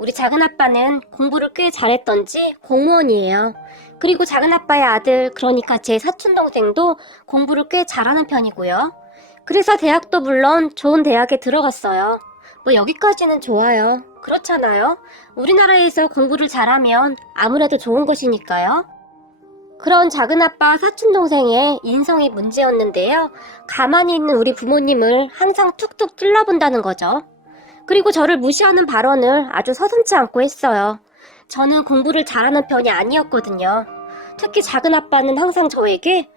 우리 작은아빠는 공부를 꽤 잘했던지 공무원이에요. 그리고 작은아빠의 아들, 그러니까 제 사촌동생도 공부를 꽤 잘하는 편이고요. 그래서 대학도 물론 좋은 대학에 들어갔어요. 뭐 여기까지는 좋아요. 그렇잖아요. 우리나라에서 공부를 잘하면 아무래도 좋은 것이니까요. 그런 작은아빠 사촌동생의 인성이 문제였는데요. 가만히 있는 우리 부모님을 항상 툭툭 찔러본다는 거죠. 그리고 저를 무시하는 발언을 아주 서슴지 않고 했어요. 저는 공부를 잘하는 편이 아니었거든요. 특히 작은아빠는 항상 저에게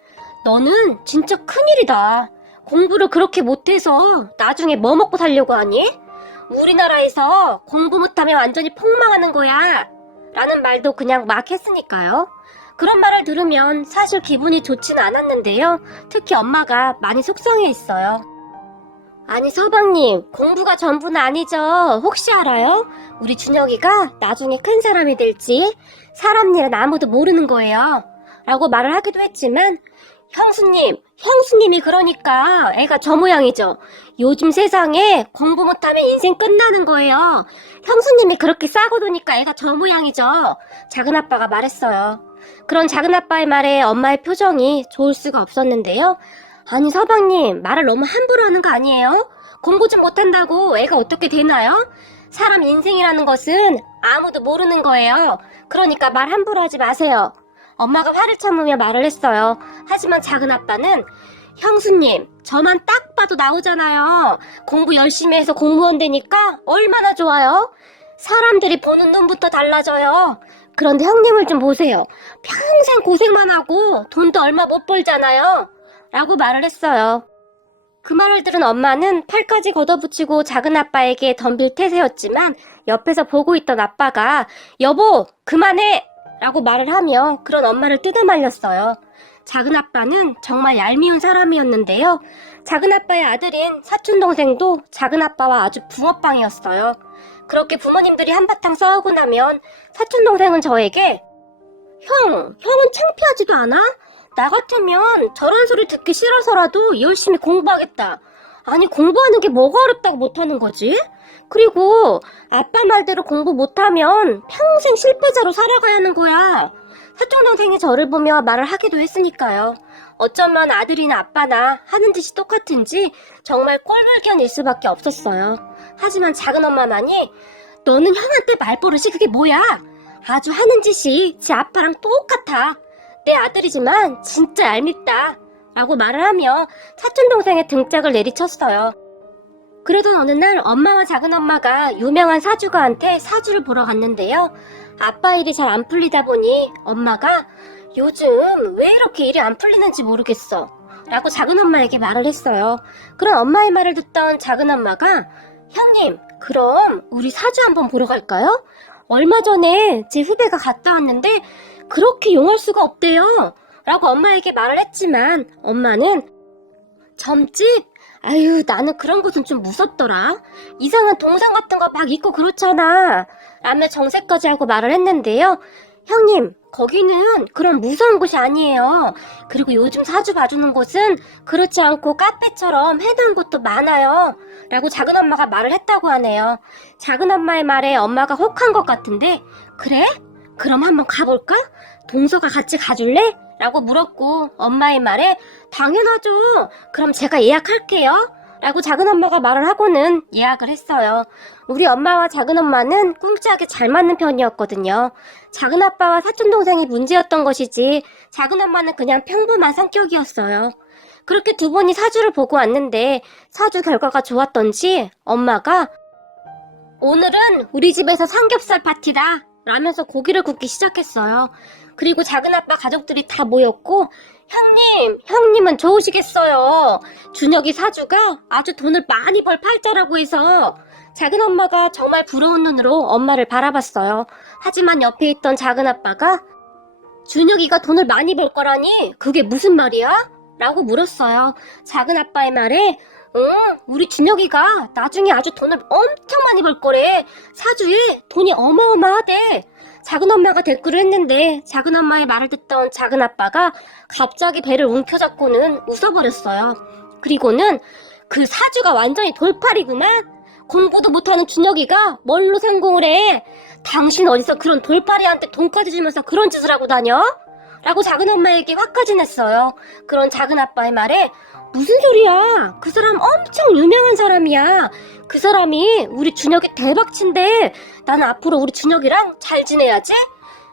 너는 진짜 큰일이다. 공부를 그렇게 못해서 나중에 뭐 먹고 살려고 하니? 우리나라에서 공부 못하면 완전히 폭망하는 거야. 라는 말도 그냥 막 했으니까요. 그런 말을 들으면 사실 기분이 좋지는 않았는데요. 특히 엄마가 많이 속상해 했어요. 아니 서방님, 공부가 전부는 아니죠. 혹시 알아요? 우리 준혁이가 나중에 큰 사람이 될지 사람 일은 아무도 모르는 거예요. 라고 말을 하기도 했지만 형수님이 그러니까 애가 저 모양이죠. 요즘 세상에 공부 못하면 인생 끝나는 거예요. 형수님이 그렇게 싸고 도니까 애가 저 모양이죠. 작은아빠가 말했어요. 그런 작은아빠의 말에 엄마의 표정이 좋을 수가 없었는데요. 아니 서방님, 말을 너무 함부로 하는 거 아니에요? 공부 좀 못한다고 애가 어떻게 되나요? 사람 인생이라는 것은 아무도 모르는 거예요. 그러니까 말 함부로 하지 마세요. 엄마가 화를 참으며 말을 했어요. 하지만 작은아빠는 형수님, 저만 딱 봐도 나오잖아요. 공부 열심히 해서 공무원 되니까 얼마나 좋아요? 사람들이 보는 눈부터 달라져요. 그런데 형님을 좀 보세요. 평생 고생만 하고 돈도 얼마 못 벌잖아요. 라고 말을 했어요. 그 말을 들은 엄마는 팔까지 걷어붙이고 작은아빠에게 덤빌 태세였지만 옆에서 보고 있던 아빠가 여보, 그만해! 라고 말을 하며 그런 엄마를 뜯어말렸어요. 작은아빠는 정말 얄미운 사람이었는데요. 작은아빠의 아들인 사촌동생도 작은아빠와 아주 붕어빵이었어요. 그렇게 부모님들이 한바탕 싸우고 나면 사촌동생은 저에게 형은 창피하지도 않아? 나 같으면 저런 소리 듣기 싫어서라도 열심히 공부하겠다. 아니 공부하는 게 뭐가 어렵다고 못하는 거지? 그리고 아빠 말대로 공부 못하면 평생 실패자로 살아가야 하는 거야. 사촌동생이 저를 보며 말을 하기도 했으니까요. 어쩌면 아들이나 아빠나 하는 짓이 똑같은지 정말 꼴불견일 수밖에 없었어요. 하지만 작은엄마만이 너는 형한테 말버릇이 그게 뭐야? 아주 하는 짓이 제 아빠랑 똑같아. 내 아들이지만 진짜 얄밉다. 라고 말을 하며 사촌동생의 등짝을 내리쳤어요. 그러던 어느 날 엄마와 작은엄마가 유명한 사주가한테 사주를 보러 갔는데요. 아빠 일이 잘 안 풀리다 보니 엄마가 요즘 왜 이렇게 일이 안 풀리는지 모르겠어. 라고 작은엄마에게 말을 했어요. 그런 엄마의 말을 듣던 작은엄마가 형님, 그럼 우리 사주 한번 보러 갈까요? 얼마 전에 제 후배가 갔다 왔는데 그렇게 용할 수가 없대요. 라고 엄마에게 말을 했지만 엄마는 점집? 아유, 나는 그런 곳은 좀 무섭더라. 이상한 동상 같은 거 막 있고 그렇잖아. 라며 정색까지 하고 말을 했는데요. 형님, 거기는 그런 무서운 곳이 아니에요. 그리고 요즘 사주 봐주는 곳은 그렇지 않고 카페처럼 해놓은 곳도 많아요. 라고 작은엄마가 말을 했다고 하네요. 작은엄마의 말에 엄마가 혹한 것 같은데 그래? 그럼 한번 가볼까? 동서가 같이 가줄래? 라고 물었고 엄마의 말에 당연하죠. 그럼 제가 예약할게요. 라고 작은엄마가 말을 하고는 예약을 했어요. 우리 엄마와 작은엄마는 꿍짝이 잘 맞는 편이었거든요. 작은아빠와 사촌동생이 문제였던 것이지 작은엄마는 그냥 평범한 성격이었어요. 그렇게 두 분이 사주를 보고 왔는데 사주 결과가 좋았던지 엄마가 오늘은 우리 집에서 삼겹살 파티다 라면서 고기를 굽기 시작했어요. 그리고 작은아빠 가족들이 다 모였고 형님은 좋으시겠어요. 준혁이 사주가 아주 돈을 많이 벌 팔자라고 해서 작은엄마가 정말 부러운 눈으로 엄마를 바라봤어요. 하지만 옆에 있던 작은아빠가 준혁이가 돈을 많이 벌 거라니 그게 무슨 말이야? 라고 물었어요. 작은아빠의 말에 우리 준혁이가 나중에 아주 돈을 엄청 많이 벌 거래. 사주에 돈이 어마어마하대. 작은엄마가 댓글을 했는데 작은엄마의 말을 듣던 작은아빠가 갑자기 배를 움켜잡고는 웃어버렸어요. 그리고는 그 사주가 완전히 돌팔이구만. 공부도 못하는 준혁이가 뭘로 성공을 해? 당신 어디서 그런 돌팔이한테 돈까지 주면서 그런 짓을 하고 다녀? 라고 작은 엄마에게 화까지 냈어요. 그런 작은 아빠의 말에 무슨 소리야? 그 사람 엄청 유명한 사람이야. 그 사람이 우리 준혁이 대박친데 나는 앞으로 우리 준혁이랑 잘 지내야지?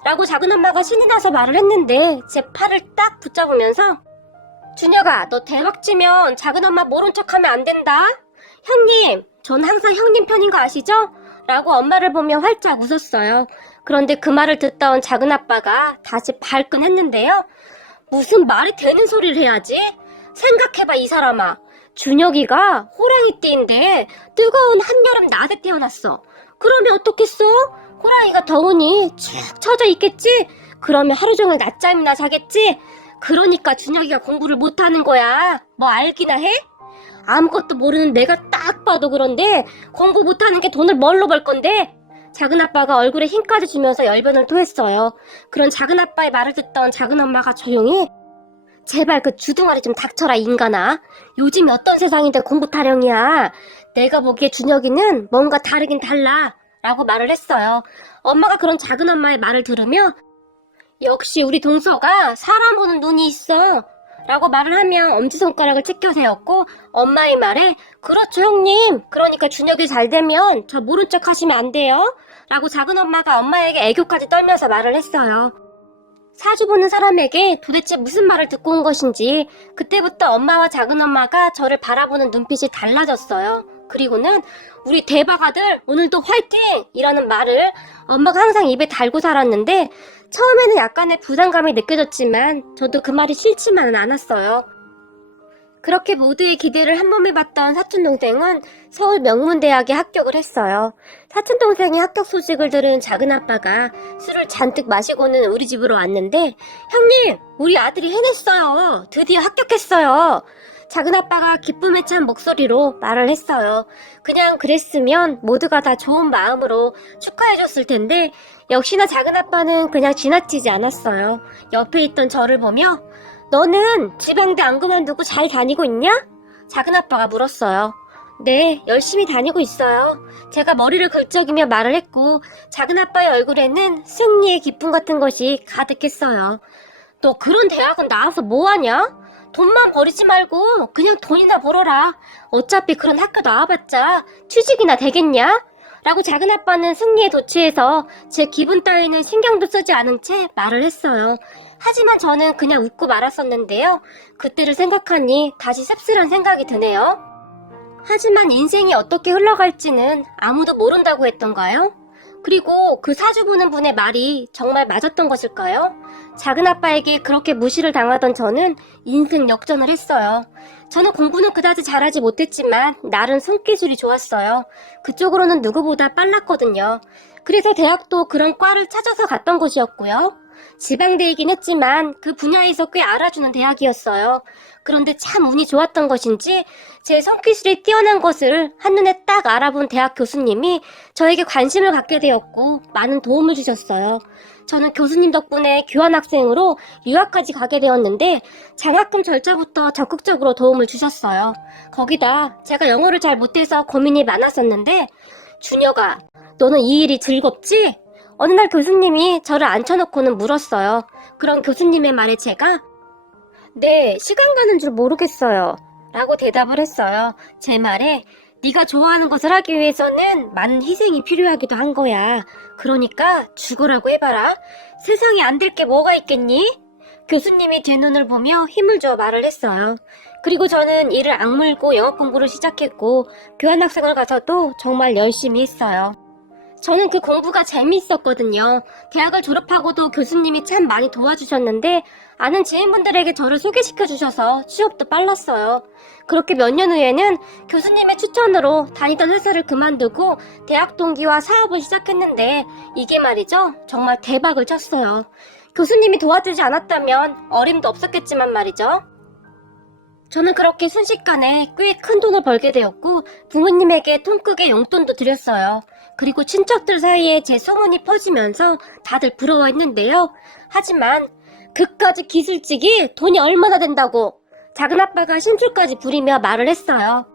라고 작은 엄마가 신이 나서 말을 했는데 제 팔을 딱 붙잡으면서 준혁아, 너 대박치면 작은 엄마 모른 척하면 안 된다. 형님, 전 항상 형님 편인 거 아시죠? 라고 엄마를 보며 활짝 웃었어요. 그런데 그 말을 듣던 작은 아빠가 다시 발끈했는데요. 무슨 말이 되는 소리를 해야지? 생각해봐 이 사람아. 준혁이가 호랑이띠인데 뜨거운 한여름 낮에 태어났어. 그러면 어떻겠어? 호랑이가 더우니 축 처져 있겠지? 그러면 하루 종일 낮잠이나 자겠지? 그러니까 준혁이가 공부를 못하는 거야. 뭐 알기나 해? 아무것도 모르는 내가 딱 봐도 그런데 공부 못하는 게 돈을 뭘로 벌 건데? 작은 아빠가 얼굴에 힘까지 주면서 열변을 토했어요. 그런 작은 아빠의 말을 듣던 작은 엄마가 조용히 제발 그 주둥아리 좀 닥쳐라 인간아. 요즘이 어떤 세상인데 공부 타령이야. 내가 보기에 준혁이는 뭔가 다르긴 달라 라고 말을 했어요. 엄마가 그런 작은 엄마의 말을 들으며 역시 우리 동서가 사람 보는 눈이 있어 라고 말을 하며 엄지손가락을 che켜 세웠고 엄마의 말에 그렇죠 형님. 그러니까 준혁이 잘 되면 저 모른 척 하시면 안 돼요 라고 작은 엄마가 엄마에게 애교까지 떨면서 말을 했어요. 사주 보는 사람에게 도대체 무슨 말을 듣고 온 것인지 그때부터 엄마와 작은 엄마가 저를 바라보는 눈빛이 달라졌어요. 그리고는 우리 대박 아들 오늘도 화이팅! 이라는 말을 엄마가 항상 입에 달고 살았는데 처음에는 약간의 부담감이 느껴졌지만 저도 그 말이 싫지만은 않았어요. 그렇게 모두의 기대를 한 몸에 봤던 사촌동생은 서울 명문대학에 합격을 했어요. 사촌동생이 합격 소식을 들은 작은 아빠가 술을 잔뜩 마시고는 우리 집으로 왔는데 형님, 우리 아들이 해냈어요. 드디어 합격했어요. 작은 아빠가 기쁨에 찬 목소리로 말을 했어요. 그냥 그랬으면 모두가 다 좋은 마음으로 축하해줬을 텐데 역시나 작은 아빠는 그냥 지나치지 않았어요. 옆에 있던 저를 보며 너는 지방대 안 그만두고 잘 다니고 있냐? 작은 아빠가 물었어요. 네, 열심히 다니고 있어요. 제가 머리를 긁적이며 말을 했고 작은 아빠의 얼굴에는 승리의 기쁨 같은 것이 가득했어요. 너 그런 대학은 나와서 뭐하냐? 돈만 버리지 말고 그냥 돈이나 벌어라. 어차피 그런 학교 나와봤자 취직이나 되겠냐? 라고 작은 아빠는 승리에 도취해서 제 기분 따위는 신경도 쓰지 않은 채 말을 했어요. 하지만 저는 그냥 웃고 말았었는데요. 그때를 생각하니 다시 씁쓸한 생각이 드네요. 하지만 인생이 어떻게 흘러갈지는 아무도 모른다고 했던가요? 그리고 그 사주 보는 분의 말이 정말 맞았던 것일까요? 작은 아빠에게 그렇게 무시를 당하던 저는 인생 역전을 했어요. 저는 공부는 그다지 잘하지 못했지만 나름 손기술이 좋았어요. 그쪽으로는 누구보다 빨랐거든요. 그래서 대학도 그런 과를 찾아서 갔던 곳이었고요. 지방대이긴 했지만 그 분야에서 꽤 알아주는 대학이었어요. 그런데 참 운이 좋았던 것인지 제 손기술이 뛰어난 것을 한눈에 딱 알아본 대학 교수님이 저에게 관심을 갖게 되었고 많은 도움을 주셨어요. 저는 교수님 덕분에 교환학생으로 유학까지 가게 되었는데 장학금 절차부터 적극적으로 도움을 주셨어요. 거기다 제가 영어를 잘 못해서 고민이 많았었는데 준혁아, 너는 이 일이 즐겁지? 어느 날 교수님이 저를 앉혀놓고는 물었어요. 그런 교수님의 말에 제가 네, 시간 가는 줄 모르겠어요 라고 대답을 했어요. 제 말에 네가 좋아하는 것을 하기 위해서는 많은 희생이 필요하기도 한 거야. 그러니까 죽으라고 해봐라. 세상에 안 될 게 뭐가 있겠니? 교수님이 제 눈을 보며 힘을 줘 말을 했어요. 그리고 저는 이를 악물고 영어 공부를 시작했고 교환학생을 가서도 정말 열심히 했어요. 저는 그 공부가 재미있었거든요. 대학을 졸업하고도 교수님이 참 많이 도와주셨는데 아는 지인분들에게 저를 소개시켜 주셔서 취업도 빨랐어요. 그렇게 몇 년 후에는 교수님의 추천으로 다니던 회사를 그만두고 대학 동기와 사업을 시작했는데 이게 말이죠. 정말 대박을 쳤어요. 교수님이 도와주지 않았다면 어림도 없었겠지만 말이죠. 저는 그렇게 순식간에 꽤 큰 돈을 벌게 되었고 부모님에게 통 크게 용돈도 드렸어요. 그리고 친척들 사이에 제 소문이 퍼지면서 다들 부러워했는데요. 하지만 그까짓 기술직이 돈이 얼마나 된다고 작은 아빠가 심술까지 부리며 말을 했어요.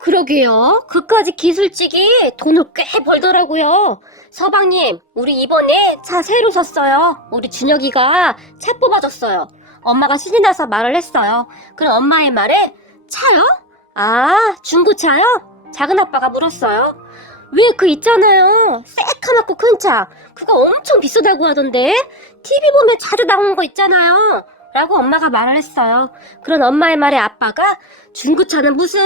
그러게요. 그까지 기술직이 돈을 꽤 벌더라고요. 서방님, 우리 이번에 차 새로 샀어요. 우리 준혁이가 차 뽑아줬어요. 엄마가 신이 나서 말을 했어요. 그럼 엄마의 말에 차요? 아, 중고차요? 작은 아빠가 물었어요. 왜 그 있잖아요. 새카맣고 큰 차. 그거 엄청 비싸다고 하던데. TV 보면 자주 나오는 거 있잖아요. 라고 엄마가 말을 했어요. 그런 엄마의 말에 아빠가 중고차는 무슨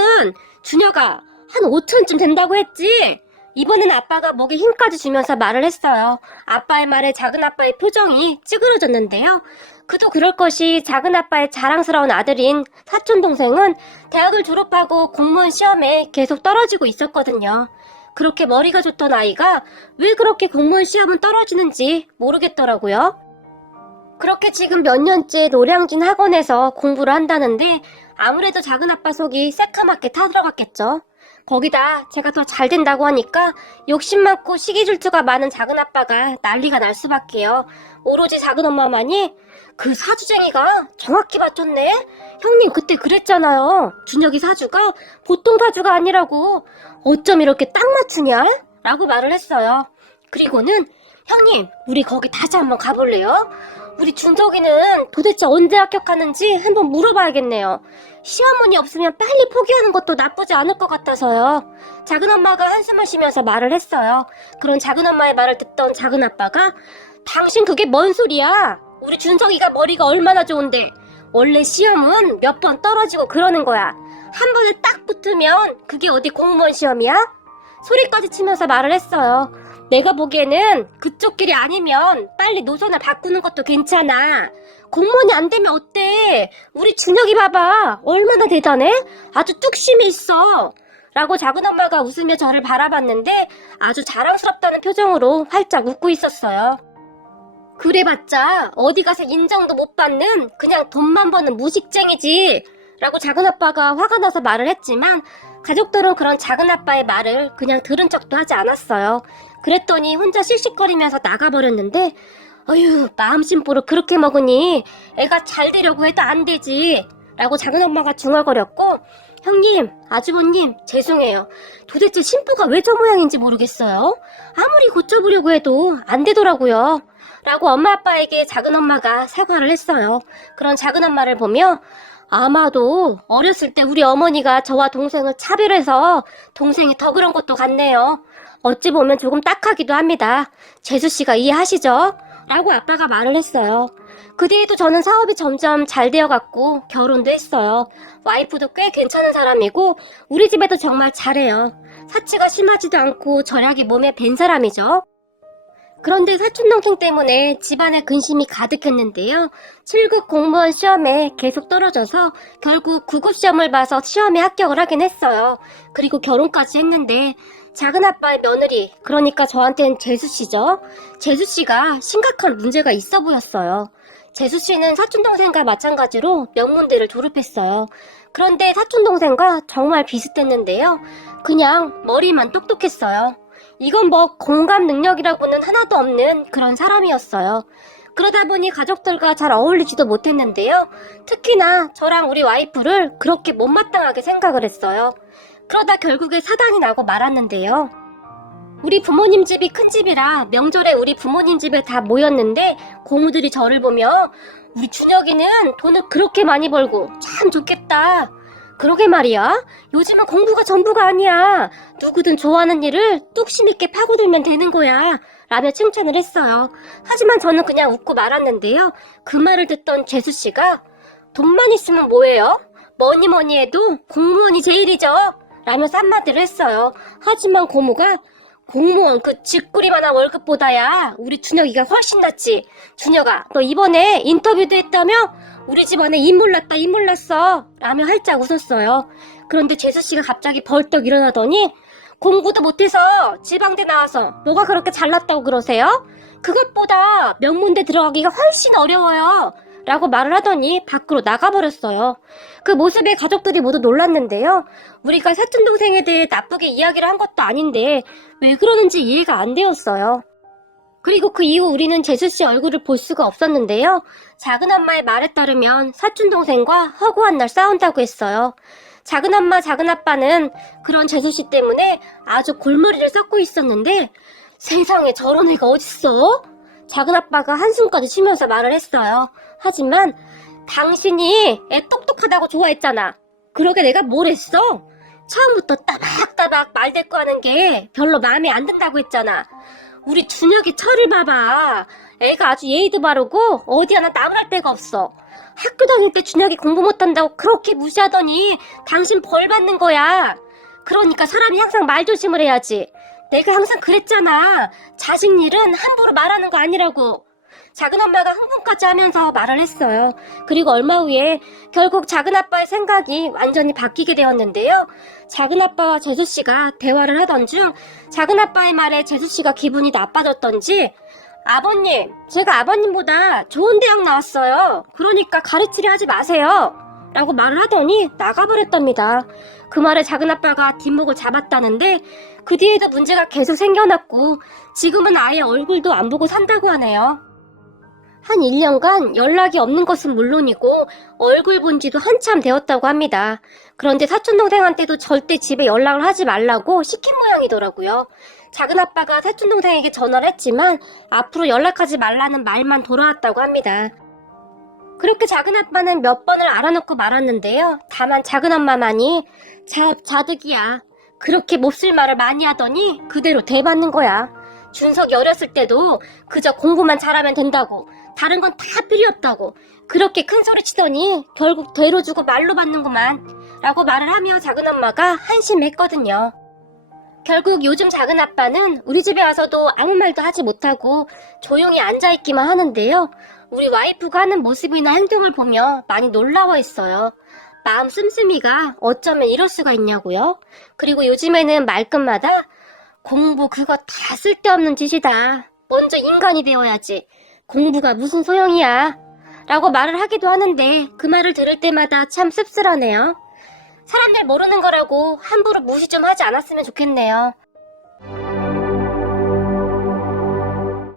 준혁아 한 5천쯤 된다고 했지. 이번엔 아빠가 목에 힘까지 주면서 말을 했어요. 아빠의 말에 작은 아빠의 표정이 찌그러졌는데요. 그도 그럴 것이 작은 아빠의 자랑스러운 아들인 사촌 동생은 대학을 졸업하고 공무원 시험에 계속 떨어지고 있었거든요. 그렇게 머리가 좋던 아이가 왜 그렇게 공무원 시험은 떨어지는지 모르겠더라고요. 그렇게 지금 몇 년째 노량진 학원에서 공부를 한다는데 아무래도 작은 아빠 속이 새카맣게 타들어갔겠죠. 거기다 제가 더 잘 된다고 하니까 욕심 많고 시기 질투가 많은 작은 아빠가 난리가 날 수밖에요. 오로지 작은 엄마만이 그 사주쟁이가 정확히 맞췄네. 형님 그때 그랬잖아요. 준혁이 사주가 보통 사주가 아니라고. 어쩜 이렇게 딱 맞추냐? 라고 말을 했어요. 그리고는 형님 우리 거기 다시 한번 가볼래요? 우리 준석이는 도대체 언제 합격하는지 한번 물어봐야겠네요. 시어머니 없으면 빨리 포기하는 것도 나쁘지 않을 것 같아서요. 작은 엄마가 한숨을 쉬면서 말을 했어요. 그런 작은 엄마의 말을 듣던 작은 아빠가 당신 그게 뭔 소리야? 우리 준석이가 머리가 얼마나 좋은데. 원래 시험은 몇 번 떨어지고 그러는 거야. 한 번에 딱 붙으면 그게 어디 공무원 시험이야? 소리까지 치면서 말을 했어요. 내가 보기에는 그쪽 길이 아니면 빨리 노선을 바꾸는 것도 괜찮아. 공무원이 안 되면 어때? 우리 준혁이 봐봐. 얼마나 대단해? 아주 뚝심이 있어. 라고 작은 엄마가 웃으며 저를 바라봤는데 아주 자랑스럽다는 표정으로 활짝 웃고 있었어요. 그래봤자 어디 가서 인정도 못 받는 그냥 돈만 버는 무식쟁이지. 라고 작은 아빠가 화가 나서 말을 했지만 가족들은 그런 작은 아빠의 말을 그냥 들은 척도 하지 않았어요. 그랬더니 혼자 씩씩거리면서 나가버렸는데 어휴 마음심보를 그렇게 먹으니 애가 잘 되려고 해도 안 되지. 라고 작은 엄마가 중얼거렸고 형님, 아주버님 죄송해요. 도대체 심보가 왜 저 모양인지 모르겠어요. 아무리 고쳐보려고 해도 안 되더라고요. 라고 엄마 아빠에게 작은 엄마가 사과를 했어요. 그런 작은 엄마를 보며 아마도 어렸을 때 우리 어머니가 저와 동생을 차별해서 동생이 더 그런 것도 같네요. 어찌 보면 조금 딱하기도 합니다. 재수씨가 이해하시죠? 라고 아빠가 말을 했어요. 그 뒤에도 저는 사업이 점점 잘 되어갔고 결혼도 했어요. 와이프도 꽤 괜찮은 사람이고 우리 집에도 정말 잘해요. 사치가 심하지도 않고 절약이 몸에 밴 사람이죠. 그런데 사촌동생 때문에 집안에 근심이 가득했는데요. 7급 공무원 시험에 계속 떨어져서 결국 9급 시험을 봐서 시험에 합격을 하긴 했어요. 그리고 결혼까지 했는데 작은 아빠의 며느리, 그러니까 저한테는 재수씨죠. 재수씨가 심각한 문제가 있어 보였어요. 재수씨는 사촌동생과 마찬가지로 명문대를 졸업했어요. 그런데 사촌동생과 정말 비슷했는데요. 그냥 머리만 똑똑했어요. 이건 뭐 공감 능력이라고는 하나도 없는 그런 사람이었어요. 그러다 보니 가족들과 잘 어울리지도 못했는데요. 특히나 저랑 우리 와이프를 그렇게 못마땅하게 생각을 했어요. 그러다 결국에 사단이 나고 말았는데요. 우리 부모님 집이 큰 집이라 명절에 우리 부모님 집에 다 모였는데 고모들이 저를 보며 우리 준혁이는 돈을 그렇게 많이 벌고 참 좋겠다. 그러게 말이야. 요즘은 공부가 전부가 아니야. 누구든 좋아하는 일을 뚝심 있게 파고들면 되는 거야. 라며 칭찬을 했어요. 하지만 저는 그냥 웃고 말았는데요. 그 말을 듣던 재수씨가 돈만 있으면 뭐예요? 뭐니 해도 공무원이 제일이죠. 라며 싼마디를 했어요. 하지만 고모가 공무원 그 쥐꾸리만한 월급보다야 우리 준혁이가 훨씬 낫지. 준혁아 너 이번에 인터뷰도 했다며? 우리 집안에 인물 났어 라며 활짝 웃었어요. 그런데 재수씨가 갑자기 벌떡 일어나더니 공부도 못해서 지방대 나와서 뭐가 그렇게 잘났다고 그러세요? 그것보다 명문대 들어가기가 훨씬 어려워요 라고 말을 하더니 밖으로 나가버렸어요. 그 모습에 가족들이 모두 놀랐는데요. 우리가 사촌동생에 대해 나쁘게 이야기를 한 것도 아닌데 왜 그러는지 이해가 안 되었어요. 그리고 그 이후 우리는 재수씨 얼굴을 볼 수가 없었는데요. 작은 엄마의 말에 따르면 사촌동생과 허구한 날 싸운다고 했어요. 작은엄마, 작은아빠는 그런 재수씨 때문에 아주 골머리를 썩고 있었는데 세상에 저런 애가 어딨어? 작은아빠가 한숨까지 쉬면서 말을 했어요. 하지만 당신이 애 똑똑하다고 좋아했잖아. 그러게 내가 뭘 했어? 처음부터 따박따박 말대꾸 하는 게 별로 마음에 안 든다고 했잖아. 우리 준혁이 철을 봐봐. 애가 아주 예의도 바르고 어디 하나 나무랄 데가 없어. 학교 다닐 때 준혁이 공부 못한다고 그렇게 무시하더니 당신 벌 받는 거야. 그러니까 사람이 항상 말 조심을 해야지. 내가 항상 그랬잖아. 자식 일은 함부로 말하는 거 아니라고. 작은엄마가 흥분까지 하면서 말을 했어요. 그리고 얼마 후에 결국 작은아빠의 생각이 완전히 바뀌게 되었는데요. 작은아빠와 재수씨가 대화를 하던 중 작은아빠의 말에 재수씨가 기분이 나빠졌던지 아버님, 제가 아버님보다 좋은 대학 나왔어요. 그러니까 가르치려 하지 마세요. 라고 말을 하더니 나가버렸답니다. 그 말에 작은아빠가 뒷목을 잡았다는데 그 뒤에도 문제가 계속 생겨났고 지금은 아예 얼굴도 안 보고 산다고 하네요. 한 1년간 연락이 없는 것은 물론이고 얼굴 본 지도 한참 되었다고 합니다. 그런데 사촌동생한테도 절대 집에 연락을 하지 말라고 시킨 모양이더라고요. 작은아빠가 사촌동생에게 전화를 했지만 앞으로 연락하지 말라는 말만 돌아왔다고 합니다. 그렇게 작은아빠는 몇 번을 알아놓고 말았는데요. 다만 작은엄마만이 자득이야. 그렇게 몹쓸 말을 많이 하더니 그대로 대받는 거야. 준석이 어렸을 때도 그저 공부만 잘하면 된다고, 다른 건 다 필요 없다고 그렇게 큰 소리 치더니 결국 대로 주고 말로 받는구만 라고 말을 하며 작은엄마가 한심했거든요. 결국 요즘 작은아빠는 우리 집에 와서도 아무 말도 하지 못하고 조용히 앉아있기만 하는데요. 우리 와이프가 하는 모습이나 행동을 보며 많이 놀라워했어요. 마음 씀씀이가 어쩌면 이럴 수가 있냐고요. 그리고 요즘에는 말끝마다 공부 그거 다 쓸데없는 짓이다. 먼저 인간이 되어야지. 공부가 무슨 소용이야. 라고 말을 하기도 하는데 그 말을 들을 때마다 참 씁쓸하네요. 사람들 모르는 거라고 함부로 무시 좀 하지 않았으면 좋겠네요.